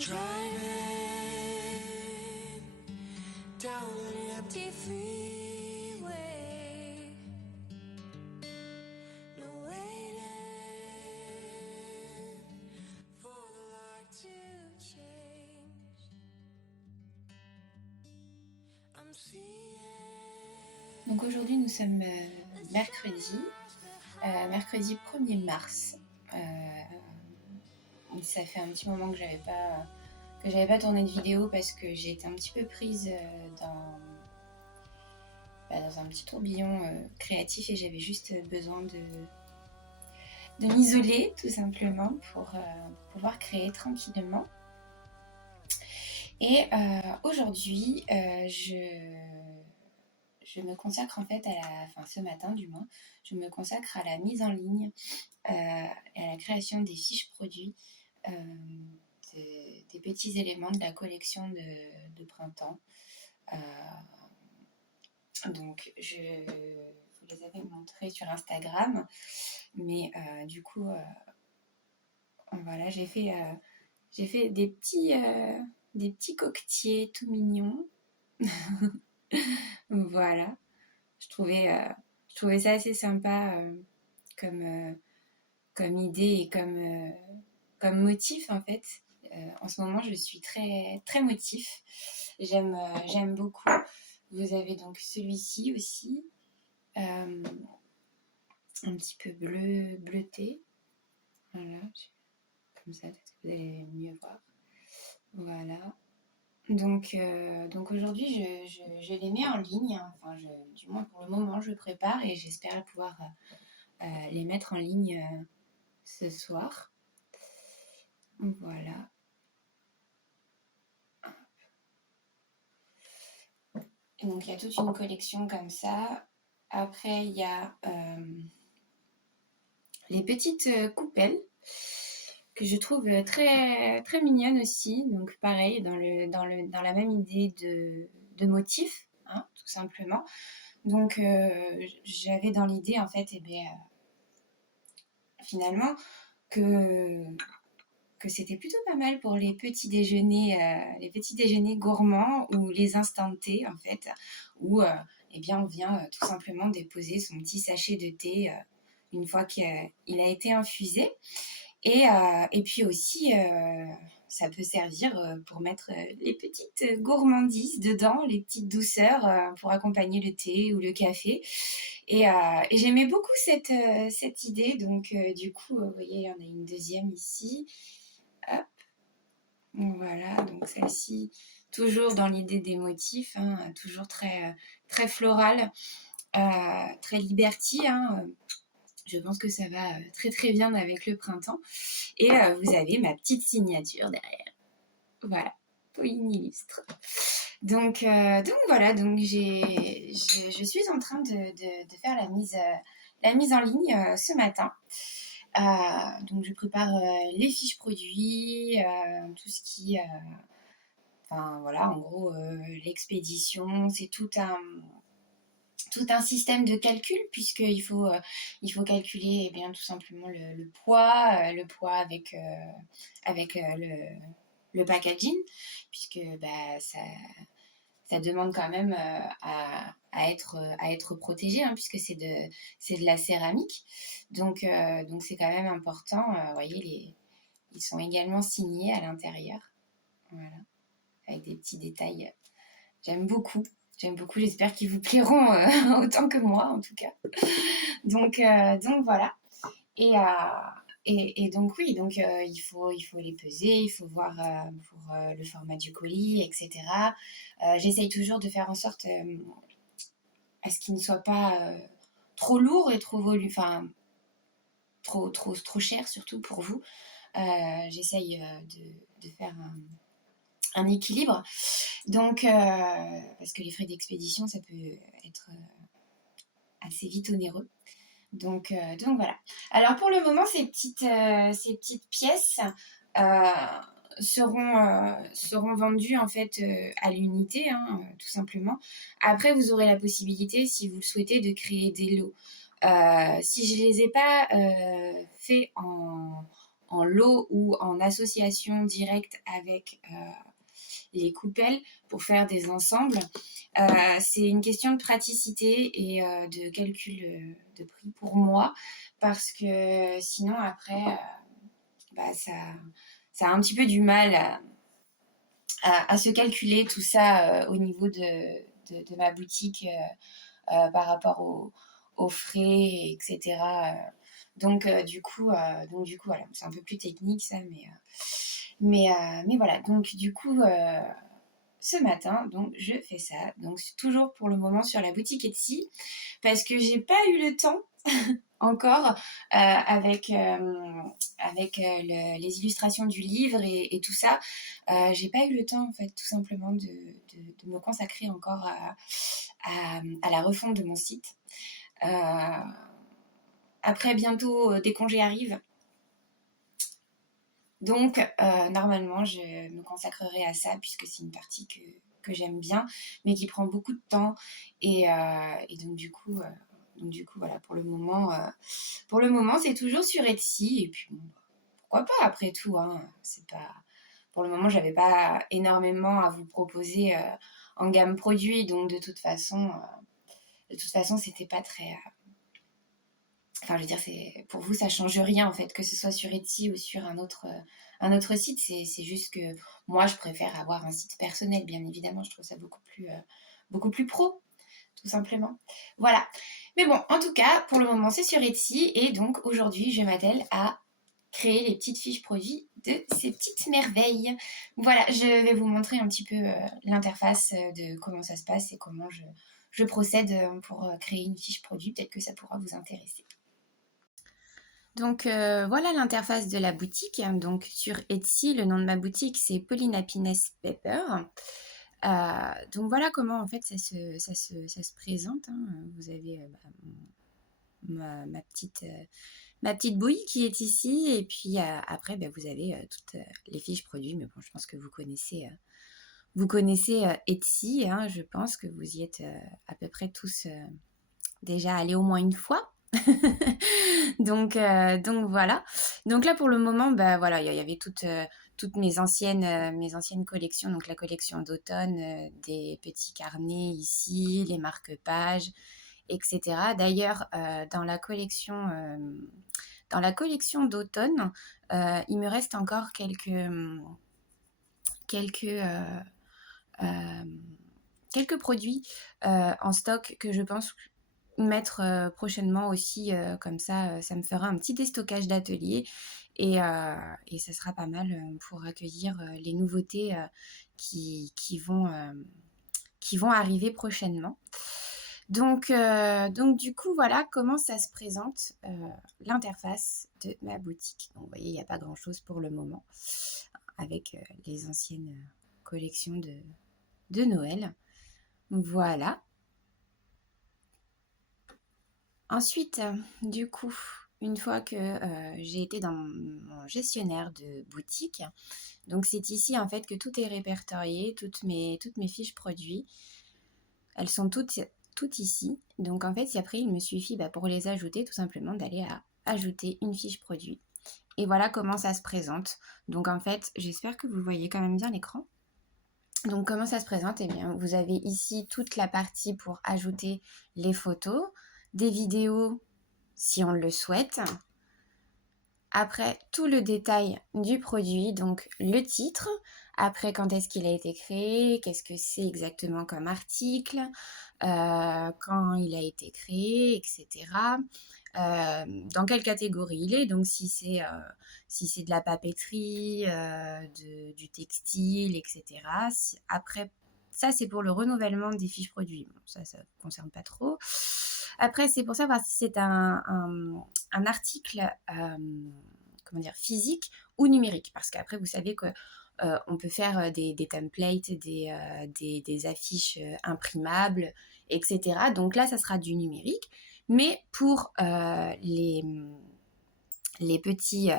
Driving down an empty freeway, no waiting for the light to change. I'm seeing. Donc aujourd'hui nous sommes mercredi 1er mars. Ça fait un petit moment que j'avais pas tourné de vidéo parce que j'ai été un petit peu prise dans un petit tourbillon créatif et j'avais juste besoin de m'isoler tout simplement pour pouvoir créer tranquillement. Et aujourd'hui je me consacre en fait ce matin du moins, je me consacre à la mise en ligne et à la création des fiches produits, des petits éléments de la collection de printemps. Donc je vous les avais montrés sur Instagram, mais du coup voilà, j'ai fait des petits coquetiers tout mignons. Voilà, je trouvais ça assez sympa comme idée et comme motif en fait. En ce moment je suis très très motif, j'aime beaucoup. Vous avez donc celui-ci aussi, un petit peu bleuté, voilà, comme ça peut-être que vous allez mieux voir. Voilà, donc aujourd'hui je les mets en ligne, hein. Enfin du moins pour le moment je prépare et j'espère pouvoir les mettre en ligne ce soir. Voilà. Et donc il y a toute une collection comme ça. Après il y a les petites coupelles que je trouve très très mignonnes aussi. Donc pareil dans la même idée de motif, hein, tout simplement. Donc j'avais dans l'idée en fait finalement que c'était plutôt pas mal pour les petits déjeuners gourmands ou les instants de thé en fait, où on vient tout simplement déposer son petit sachet de thé une fois qu'il a été infusé. Et puis aussi, ça peut servir pour mettre les petites gourmandises dedans, les petites douceurs pour accompagner le thé ou le café. Et j'aimais beaucoup cette idée. Donc, du coup, vous voyez, il y en a une deuxième ici. Hop. Voilà, donc celle-ci, toujours dans l'idée des motifs, hein, toujours très, très floral, très liberty, hein. Je pense que ça va très très bien avec le printemps. Et vous avez ma petite signature derrière. Voilà, Pauline illustre. Donc voilà, donc je suis en train de faire la mise en ligne ce matin. Donc je prépare les fiches produits, tout ce qui... Enfin voilà, en gros, l'expédition, c'est tout un système de calcul puisqu'il faut calculer tout simplement le poids avec le packaging, puisque ça demande quand même à être protégé, hein, puisque c'est de la céramique, donc c'est quand même important. Vous voyez, ils sont également signés à l'intérieur, voilà, avec des petits détails. J'aime beaucoup, j'espère qu'ils vous plairont autant que moi en tout cas. Donc voilà. Et donc oui, donc il faut les peser, il faut voir pour le format du colis, etc. J'essaye toujours de faire en sorte à ce qu'il ne soit pas trop lourd et trop trop cher, surtout pour vous. J'essaye de faire un équilibre. Donc, parce que les frais d'expédition, ça peut être assez vite onéreux. Donc voilà. Alors pour le moment, ces petites pièces seront vendues en fait à l'unité, hein, tout simplement. Après, vous aurez la possibilité, si vous le souhaitez, de créer des lots. Si je les ai pas fait en lot ou en association directe avec les coupelles pour faire des ensembles. C'est une question de praticité et de calcul de prix pour moi, parce que sinon après, ça a un petit peu du mal à se calculer tout ça au niveau de ma boutique par rapport aux frais, etc. Du coup, voilà, c'est un peu plus technique ça, mais voilà. Donc, du coup, ce matin, donc, je fais ça. Donc, toujours pour le moment sur la boutique Etsy, parce que j'ai pas eu le temps encore avec les illustrations du livre et tout ça. J'ai pas eu le temps, en fait, tout simplement de me consacrer encore à la refonte de mon site. Après, bientôt, des congés arrivent. Donc, normalement, je me consacrerai à ça, puisque c'est une partie que j'aime bien, mais qui prend beaucoup de temps. Et donc, du coup, voilà, pour le moment, c'est toujours sur Etsy. Et puis, bon, pourquoi pas, après tout, hein, c'est pas... Pour le moment, j'avais pas énormément à vous proposer en gamme produit, donc de toute façon, c'était pas très... Enfin, je veux dire, pour vous, ça change rien, en fait, que ce soit sur Etsy ou sur un autre site. C'est juste que moi, je préfère avoir un site personnel, bien évidemment. Je trouve ça beaucoup plus pro, tout simplement. Voilà. Mais bon, en tout cas, pour le moment, c'est sur Etsy. Et donc, aujourd'hui, je m'attelle à créer les petites fiches produits de ces petites merveilles. Voilà, je vais vous montrer un petit peu l'interface de comment ça se passe et comment je procède pour créer une fiche produit. Peut-être que ça pourra vous intéresser. Donc voilà l'interface de la boutique. Donc sur Etsy, le nom de ma boutique c'est Pauline Happiness Pepper. Donc voilà comment en fait ça se présente. Hein. Vous avez ma petite bouille qui est ici, et puis après vous avez toutes les fiches produits. Mais bon, je pense que vous connaissez Etsy. Hein. Je pense que vous y êtes à peu près tous déjà allés au moins une fois. donc voilà. Donc là pour le moment, voilà, il y avait toutes mes anciennes collections, donc la collection d'automne, des petits carnets ici, les marque-pages, etc. D'ailleurs, dans la collection d'automne, il me reste encore quelques, euh, quelques produits en stock que je pense mettre prochainement aussi, comme ça me fera un petit déstockage d'atelier et ça sera pas mal pour accueillir les nouveautés qui vont arriver prochainement. Donc du coup, voilà comment ça se présente l'interface de ma boutique. Donc, vous voyez, il n'y a pas grand-chose pour le moment avec les anciennes collections de Noël. Voilà. Ensuite, du coup, une fois que j'ai été dans mon gestionnaire de boutique, donc c'est ici en fait que tout est répertorié, toutes mes fiches produits, elles sont toutes ici. Donc en fait, après, il me suffit pour les ajouter, tout simplement d'aller à ajouter une fiche produit. Et voilà comment ça se présente. Donc en fait, j'espère que vous voyez quand même bien l'écran. Donc comment ça se présente? Eh bien, vous avez ici toute la partie pour ajouter les photos, des vidéos si on le souhaite. Après, tout le détail du produit, donc le titre, après quand est-ce qu'il a été créé, qu'est-ce que c'est exactement comme article, quand il a été créé, etc. Dans quelle catégorie il est, donc si c'est de la papeterie, du textile, etc. Après, ça c'est pour le renouvellement des fiches produits. Bon, ça ne concerne pas trop. Après, c'est pour savoir si c'est un article physique ou numérique. Parce qu'après, vous savez que on peut faire des templates, des affiches imprimables, etc. Donc là, ça sera du numérique. Mais pour les petits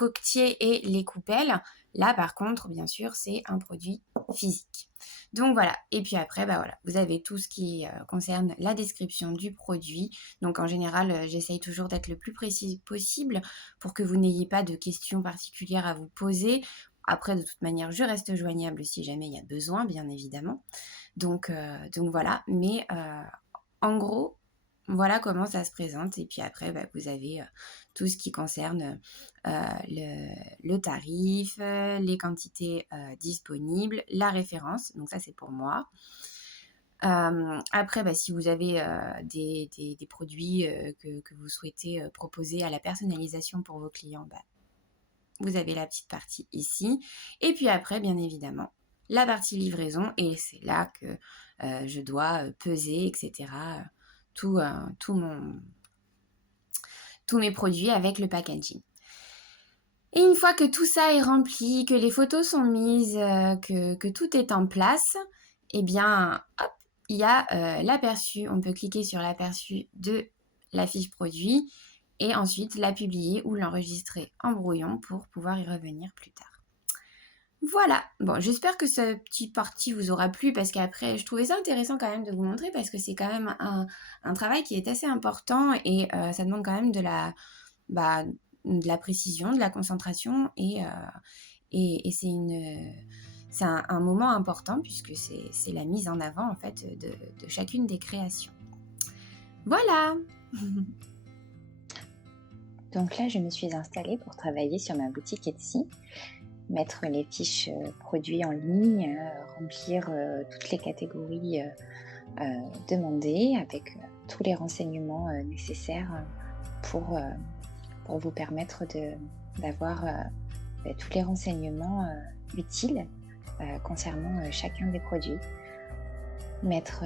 coquetiers et les coupelles. Là, par contre, bien sûr, c'est un produit physique. Donc voilà, et puis après, voilà, vous avez tout ce qui concerne la description du produit. Donc en général, j'essaye toujours d'être le plus précis possible pour que vous n'ayez pas de questions particulières à vous poser. Après, de toute manière, je reste joignable si jamais il y a besoin, bien évidemment. Donc voilà, mais en gros, voilà comment ça se présente. Et puis après, vous avez tout ce qui concerne le tarif, les quantités disponibles, la référence. Donc ça, c'est pour moi. Après, si vous avez des produits que vous souhaitez proposer à la personnalisation pour vos clients, vous avez la petite partie ici. Et puis après, bien évidemment, la partie livraison. Et c'est là que je dois peser, etc. Tous mes produits avec le packaging. Et une fois que tout ça est rempli, que les photos sont mises, que tout est en place, eh bien, hop, il y a l'aperçu. On peut cliquer sur l'aperçu de la fiche produit et ensuite la publier ou l'enregistrer en brouillon pour pouvoir y revenir plus tard. Voilà, bon, j'espère que cette petite partie vous aura plu parce qu'après, je trouvais ça intéressant quand même de vous montrer parce que c'est quand même un travail qui est assez important et ça demande quand même de la précision, de la concentration et c'est un moment important puisque c'est la mise en avant en fait de chacune des créations. Voilà. Donc là, je me suis installée pour travailler sur ma boutique Etsy, mettre les fiches produits en ligne, remplir toutes les catégories demandées avec tous les renseignements nécessaires pour vous permettre d'avoir tous les renseignements utiles concernant chacun des produits. Mettre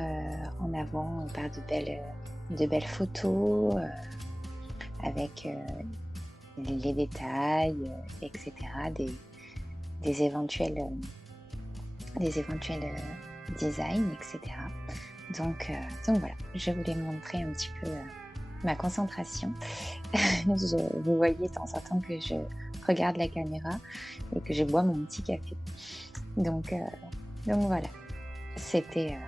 en avant par de belles photos avec les détails, etc., des éventuels designs, etc. Donc voilà, je voulais montrer un petit peu ma concentration. Vous voyez de temps en temps que je regarde la caméra et que je bois mon petit café. Donc voilà, c'était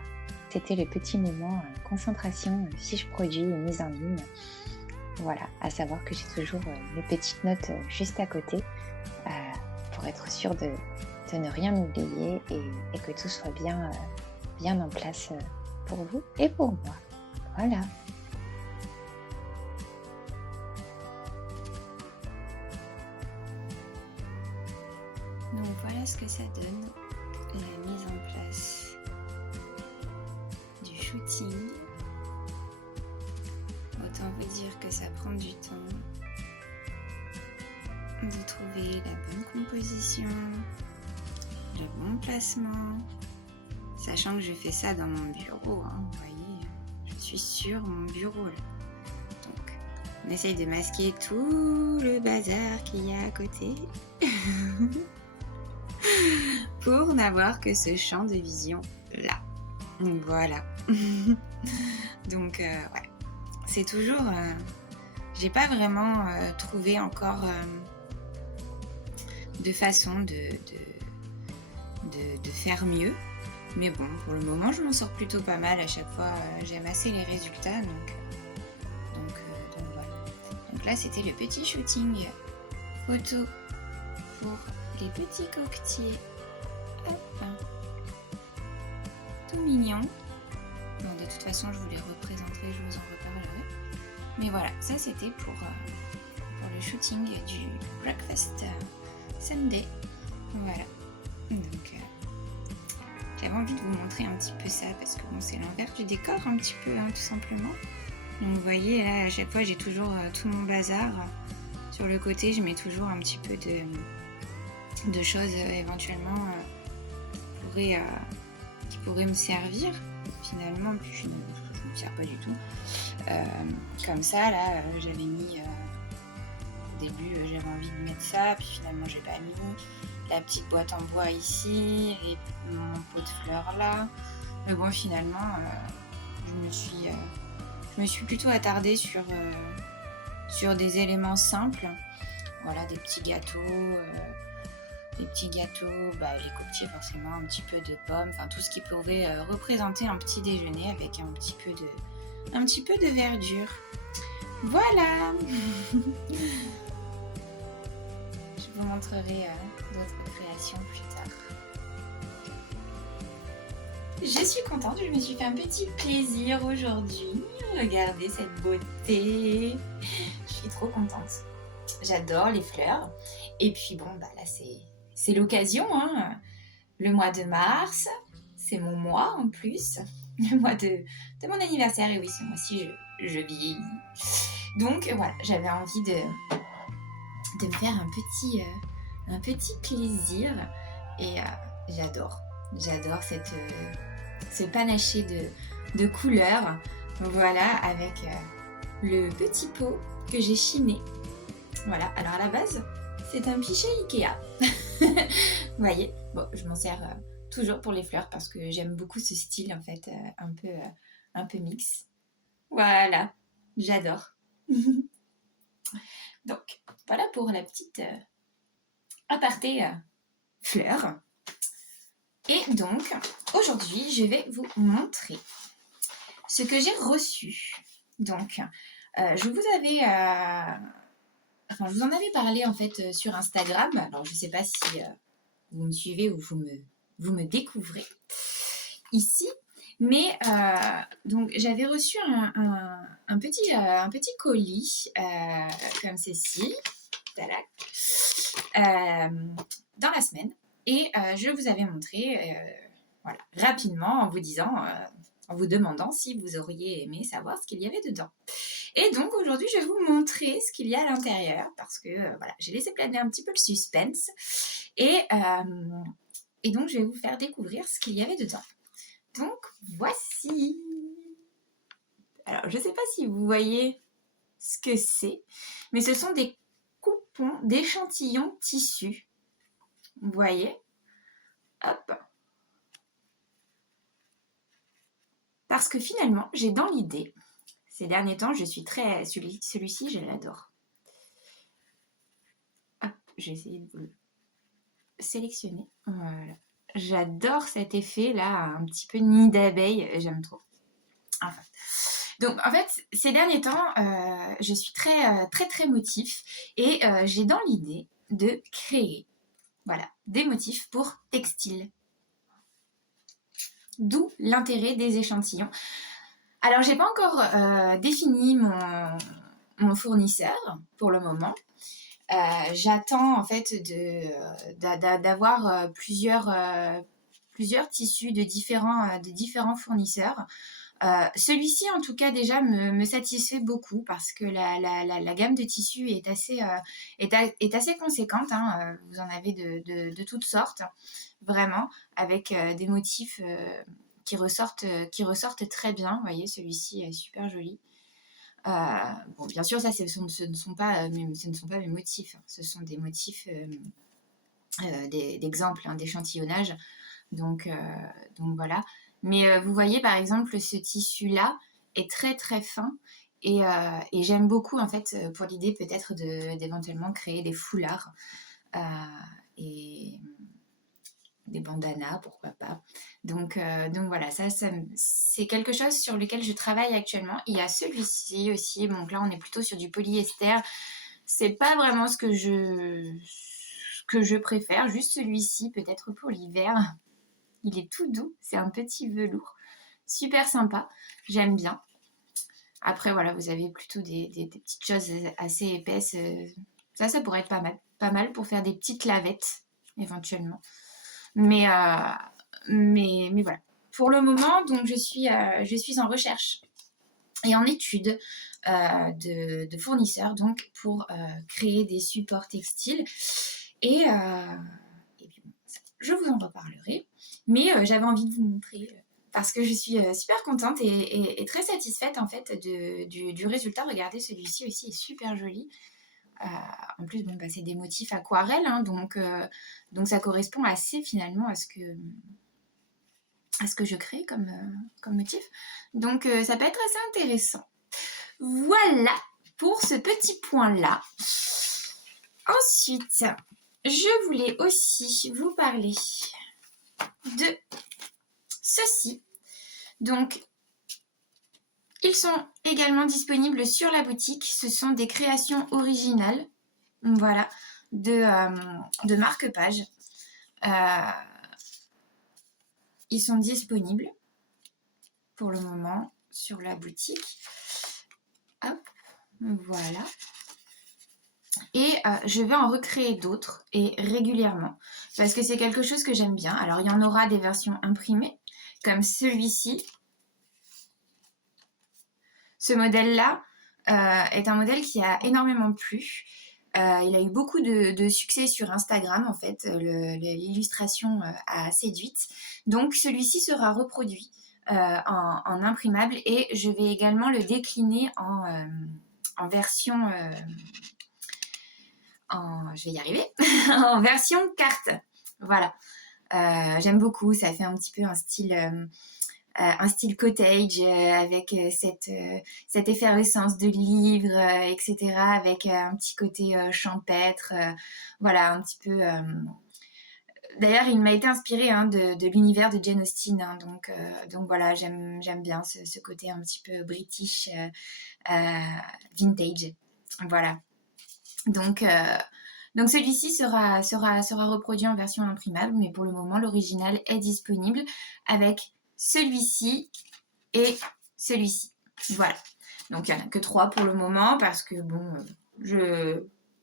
le petit moment concentration, fiche produit et mise en ligne. Voilà, à savoir que j'ai toujours mes petites notes juste à côté pour être sûre de ne rien oublier et que tout soit bien en place pour vous et pour moi. Voilà. Donc voilà ce que ça donne, la mise en place du shooting. Autant vous dire que ça prend du temps de trouver la bonne composition, le bon placement, sachant que je fais ça dans mon bureau, vous voyez, je suis sur mon bureau là. Donc on essaye de masquer tout le bazar qu'il y a à côté pour n'avoir que ce champ de vision là. Voilà. Donc ouais, c'est toujours j'ai pas vraiment trouvé encore de façon de faire mieux, mais bon, pour le moment je m'en sors plutôt pas mal. À chaque fois j'aime assez les résultats, donc voilà. Donc là c'était le petit shooting photo pour les petits coquetiers. Hop. Tout mignon. Bon, de toute façon je vous les représenterai, je vous en reparlerai. Mais voilà, ça c'était pour le shooting du Breakfast Sunday. Voilà. Donc j'avais envie de vous montrer un petit peu ça parce que bon, c'est l'envers du décor un petit peu, tout simplement. Donc vous voyez là, à chaque fois j'ai toujours tout mon bazar. Sur le côté, je mets toujours un petit peu de choses éventuellement qui pourraient me servir. Finalement, puis je ne me sers pas du tout. Comme ça, là, j'avais mis au début, j'avais envie de mettre ça, puis finalement j'ai pas mis. La petite boîte en bois ici, et mon pot de fleurs là. Mais bon, finalement, je me suis plutôt attardée sur des éléments simples. voilà, des petits gâteaux, les coquetiers forcément, un petit peu de pommes, enfin tout ce qui pouvait représenter un petit déjeuner avec un petit peu de verdure. Voilà. Je vous montrerai d'autres créations plus tard. Je suis contente, je me suis fait un petit plaisir aujourd'hui. Regardez cette beauté. Je suis trop contente. J'adore les fleurs. Et puis bon, bah là c'est l'occasion, hein. Le mois de mars, c'est mon mois en plus. Le mois de mon anniversaire. Et oui, ce mois-ci, je vieillis. Donc voilà, j'avais envie de me faire un petit plaisir. Et j'adore ce panaché de couleurs. Voilà, avec le petit pot que j'ai chiné. Voilà, alors à la base, c'est un pichet Ikea. Vous voyez, bon, je m'en sers toujours pour les fleurs parce que j'aime beaucoup ce style en fait, un peu mix. Voilà, j'adore. Donc, voilà pour la petite aparté fleurs. Et donc, aujourd'hui, je vais vous montrer ce que j'ai reçu. Donc, je vous en avais parlé en fait sur Instagram. Alors, je ne sais pas si vous me suivez ou vous me découvrez ici. Mais donc j'avais reçu un petit colis comme ceci, dans la semaine. Et je vous avais montré voilà, rapidement en vous demandant si vous auriez aimé savoir ce qu'il y avait dedans. Et donc aujourd'hui je vais vous montrer ce qu'il y a à l'intérieur parce que voilà, j'ai laissé planer un petit peu le suspense. Et donc je vais vous faire découvrir ce qu'il y avait dedans. Donc, voici. Alors, je ne sais pas si vous voyez ce que c'est, mais ce sont des coupons d'échantillons tissus. Vous voyez? Hop. Parce que finalement, j'ai dans l'idée, ces derniers temps, je suis très... Celui-ci, je l'adore. Hop, je vais essayer de vous le sélectionner. Voilà. J'adore cet effet là, un petit peu nid d'abeille, j'aime trop. Enfin. Donc en fait, ces derniers temps, je suis très motif et j'ai dans l'idée de créer voilà, des motifs pour textile. D'où l'intérêt des échantillons. Alors j'ai pas encore défini mon fournisseur pour le moment. J'attends en fait d'avoir plusieurs tissus de différents fournisseurs. Celui-ci en tout cas déjà me satisfait beaucoup parce que la gamme de tissus est assez conséquente, hein. Vous en avez de toutes sortes, vraiment, avec des motifs qui ressortent très bien. Vous voyez, celui-ci est super joli. Bon, bien sûr, ça, ce ne sont pas mes motifs. Hein. Ce sont des motifs d'exemples, hein, d'échantillonnage. Donc voilà. Mais vous voyez, par exemple, ce tissu-là est très fin. Et j'aime beaucoup, en fait, pour l'idée peut-être d'éventuellement créer des foulards et des bandanas, pourquoi pas. Donc voilà, ça c'est quelque chose sur lequel je travaille actuellement. Il y a celui-ci aussi, donc là on est plutôt sur du polyester. C'est pas vraiment ce que je préfère, juste celui-ci peut-être pour l'hiver. Il est tout doux, c'est un petit velours, super sympa, j'aime bien. Après voilà, vous avez plutôt des petites choses assez épaisses, ça pourrait être pas mal pour faire des petites lavettes éventuellement. Mais voilà. Pour le moment, donc je suis en recherche et en étude de fournisseurs donc pour créer des supports textiles. Et puis bon, je vous en reparlerai. Mais j'avais envie de vous montrer parce que je suis super contente et très satisfaite en fait du résultat. Regardez, celui-ci aussi est super joli. En plus, bon, bah, c'est des motifs aquarelles, hein, donc ça correspond assez finalement à ce que je crée comme motif. Donc ça peut être assez intéressant. Voilà pour ce petit point-là. Ensuite, je voulais aussi vous parler de ceci. Donc, ils sont également disponibles sur la boutique. Ce sont des créations originales, voilà, de marque-page. Ils sont disponibles pour le moment sur la boutique. Hop, voilà. Et je vais en recréer d'autres et régulièrement parce que c'est quelque chose que j'aime bien. Alors, il y en aura des versions imprimées comme celui-ci. Ce modèle-là est un modèle qui a énormément plu. Il a eu beaucoup de succès sur Instagram, en fait. L'illustration a séduite. Donc, celui-ci sera reproduit en imprimable et je vais également le décliner en version... je vais y arriver, en version carte. Voilà. J'aime beaucoup, ça fait un petit peu un style cottage avec cette effervescence de livres, etc. Avec un petit côté champêtre. Voilà, un petit peu... D'ailleurs, il m'a été inspiré de l'univers de Jane Austen. Donc voilà, j'aime bien ce côté un petit peu british, vintage. Voilà. Donc celui-ci sera reproduit en version imprimable, mais pour le moment, l'original est disponible avec celui-ci et celui-ci. Voilà. Donc, il n'y en a que 3 pour le moment parce que, bon, je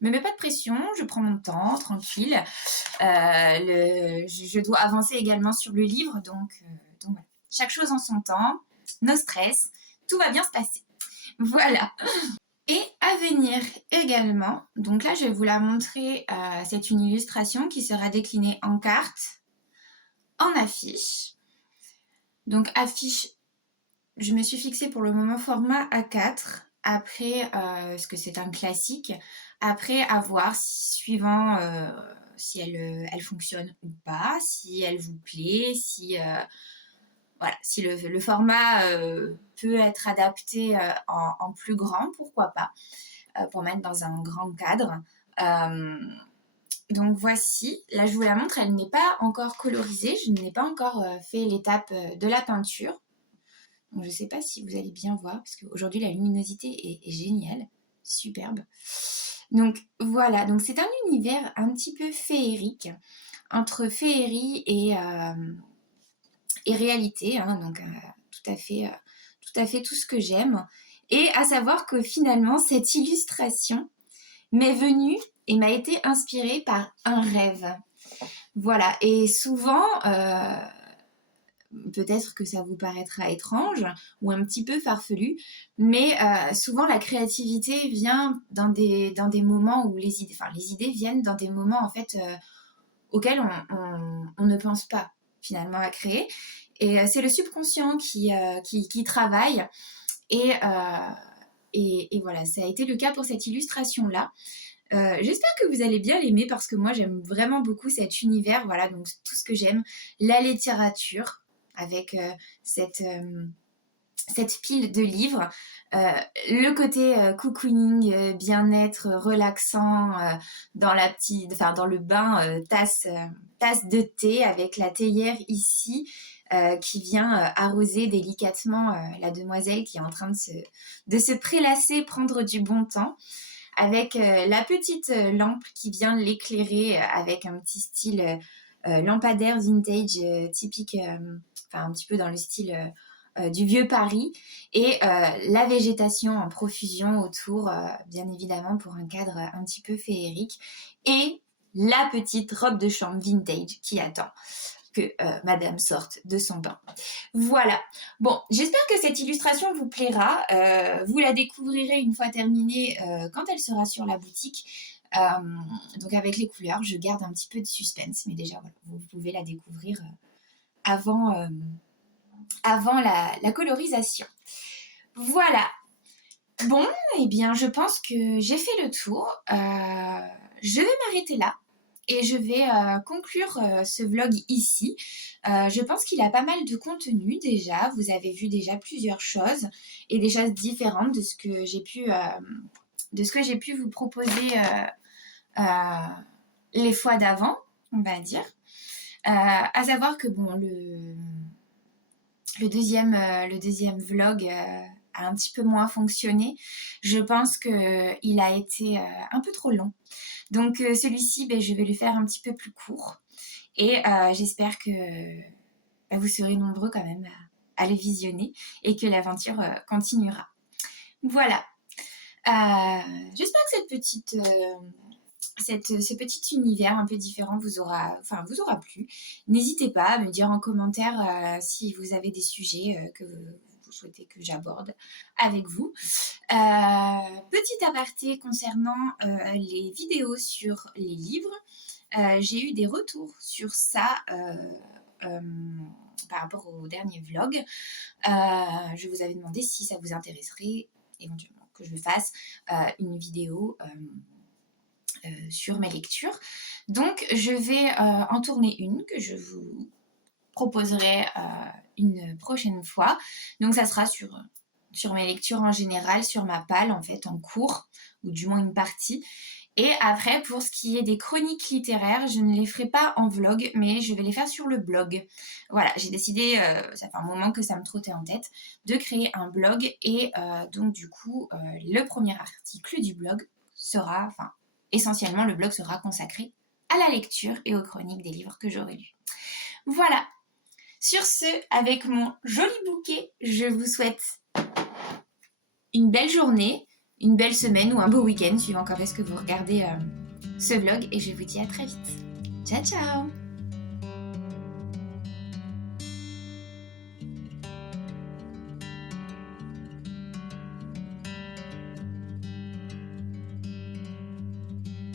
me mets pas de pression, je prends mon temps, tranquille. Je dois avancer également sur le livre, donc voilà. Chaque chose en son temps, no stress, tout va bien se passer. Voilà. Et à venir également, donc là je vais vous la montrer, c'est une illustration qui sera déclinée en carte, en affiche. Donc affiche, je me suis fixée pour le moment format A4, après, parce que c'est un classique, après à voir suivant si elle fonctionne ou pas, si elle vous plaît, si... Voilà, si le format peut être adapté en plus grand, pourquoi pas, pour mettre dans un grand cadre. Donc voici, là je vous la montre, elle n'est pas encore colorisée, je n'ai pas encore fait l'étape de la peinture. Donc je ne sais pas si vous allez bien voir, parce qu'aujourd'hui la luminosité est géniale, superbe. Donc voilà, donc c'est un univers un petit peu féerique, entre féerie et réalité, donc tout à fait tout ce que j'aime. Et à savoir que finalement, cette illustration m'est venue et m'a été inspirée par un rêve. Voilà, et souvent, peut-être que ça vous paraîtra étrange ou un petit peu farfelu, mais souvent la créativité vient dans des moments où les idées viennent dans des moments en fait auxquels on ne pense pas finalement à créer. Et c'est le subconscient qui travaille. Et voilà, ça a été le cas pour cette illustration-là. J'espère que vous allez bien l'aimer parce que moi j'aime vraiment beaucoup cet univers. Voilà, donc tout ce que j'aime, la littérature avec cette pile de livres, le côté cocooning, bien-être, relaxant dans le bain, tasse de thé avec la théière ici qui vient arroser délicatement la demoiselle qui est en train de se prélasser, prendre du bon temps, avec la petite lampe qui vient l'éclairer avec un petit style lampadaire vintage typique, un petit peu dans le style du vieux Paris, et la végétation en profusion autour, bien évidemment pour un cadre un petit peu féerique, et la petite robe de chambre vintage qui attend que madame sorte de son bain. Voilà. Bon, j'espère que cette illustration vous plaira. Vous la découvrirez une fois terminée quand elle sera sur la boutique. Donc avec les couleurs, je garde un petit peu de suspense, mais déjà, voilà, vous pouvez la découvrir avant la colorisation. Voilà. Bon, eh bien, je pense que j'ai fait le tour. Je vais m'arrêter là. Et je vais conclure ce vlog ici. Je pense qu'il a pas mal de contenu déjà. Vous avez vu déjà plusieurs choses et des choses différentes de ce que j'ai pu vous proposer les fois d'avant, on va dire. À savoir que bon, le deuxième vlog a un petit peu moins fonctionné. Je pense qu'il a été un peu trop long. Donc celui-ci, je vais le faire un petit peu plus court. Et j'espère que vous serez nombreux quand même à le visionner et que l'aventure continuera. Voilà. J'espère que ce petit univers un peu différent vous aura plu. N'hésitez pas à me dire en commentaire si vous avez des sujets que vous souhaitez que j'aborde avec vous. Petit aparté concernant les vidéos sur les livres. J'ai eu des retours sur ça par rapport au dernier vlog. Je vous avais demandé si ça vous intéresserait éventuellement que je fasse une vidéo sur mes lectures. Donc je vais en tourner une que je vous proposerai une prochaine fois. Donc ça sera sur mes lectures en général, sur ma palle en fait en cours, ou du moins une partie. Et après, pour ce qui est des chroniques littéraires, je ne les ferai pas en vlog, mais je vais les faire sur le blog. Voilà, j'ai décidé, ça fait un moment que ça me trottait en tête, de créer un blog. Et donc du coup, le premier article du blog sera, essentiellement le blog sera consacré à la lecture et aux chroniques des livres que j'aurai lus. Voilà. Sur ce, avec mon joli bouquet, je vous souhaite une belle journée, une belle semaine ou un beau week-end, suivant quand est-ce que vous regardez ce vlog. Et je vous dis à très vite. Ciao, ciao!